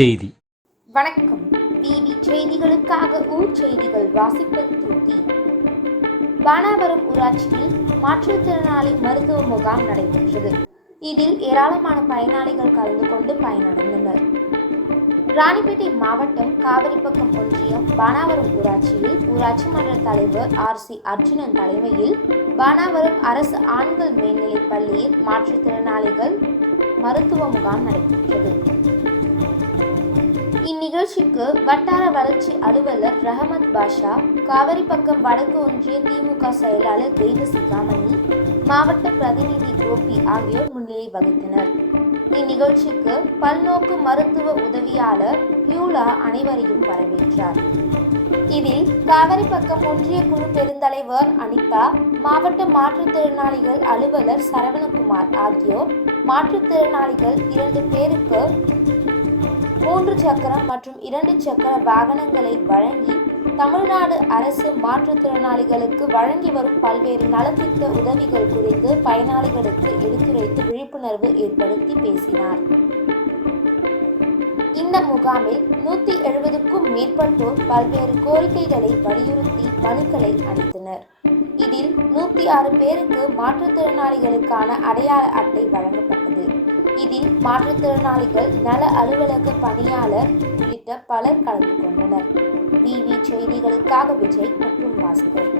செய்தி. வணக்கம். டிவி செய்திகளுக்காக ஊர் செய்திகள் வாசிப்பது திருப்தி. பானாவரம் ஊராட்சியில் மாற்றுத்திறனாளி மருத்துவ முகாம் நடைபெற்றது. இதில் ஏராளமான பயனாளிகள் கலந்து கொண்டு பயனடைந்தனர். ராணிப்பேட்டை மாவட்டம் காவிரிப்பக்கம் ஒன்றியம் பானாவரம் ஊராட்சியில் ஊராட்சி மன்ற தலைவர் ஆர் சி அர்ஜுனன் தலைமையில் பானாவரம் அரசு ஆண்கள் மேல்நிலைப் பள்ளியில் மாற்றுத்திறனாளிகள் மருத்துவ முகாம் நடைபெற்றது. இந்நிகழ்ச்சிக்கு வட்டார வளர்ச்சி அலுவலர் ரஹமத் பாஷா காவிரிப்பக்கம் வடக்கு ஒன்றிய திமுக செயலாளர் தெய்வ மாவட்ட பிரதிநிதி கோபி ஆகியோர் முன்னிலை வகித்தனர். இந்நிகழ்ச்சிக்கு பல்நோக்கு மருத்துவ உதவியாளர் பியூலா அனைவரையும் வரவேற்றார். இதில் காவிரிப்பக்கம் ஒன்றிய குழு பெருந்தலைவர் அனிதா மாவட்ட மாற்றுத்திறனாளிகள் அலுவலர் சரவணகுமார் ஆகியோர் மாற்றுத்திறனாளிகள் இரண்டு பேருக்கு மூன்று சக்கரம் மற்றும் இரண்டு சக்கர வாகனங்களை வழங்கி தமிழ்நாடு அரசு மாற்றுத்திறனாளிகளுக்கு வழங்கி வரும் பல்வேறு நலத்திட்ட உதவிகள் குறித்து பயனாளிகளுக்கு எடுத்துரைத்து விழிப்புணர்வு ஏற்படுத்தி பேசினார். இந்த முகாமில் நூத்தி எழுபதுக்கும் மேற்பட்டோர் பல்வேறு கோரிக்கைகளை வலியுறுத்தி மனுக்களை அளித்தனர். இதில் நூத்தி ஆறு பேருக்கு மாற்றுத்திறனாளிகளுக்கான அடையாள அட்டை வழங்கப்பட்டது. இதில் மாற்றுத்திறனாளிகள் நல அலுவலக பணியாளர் உள்ளிட்ட பலர் கலந்து கொண்டனர். செய்திகளுக்காக விஜய் மற்றும் பாஸ்கர்.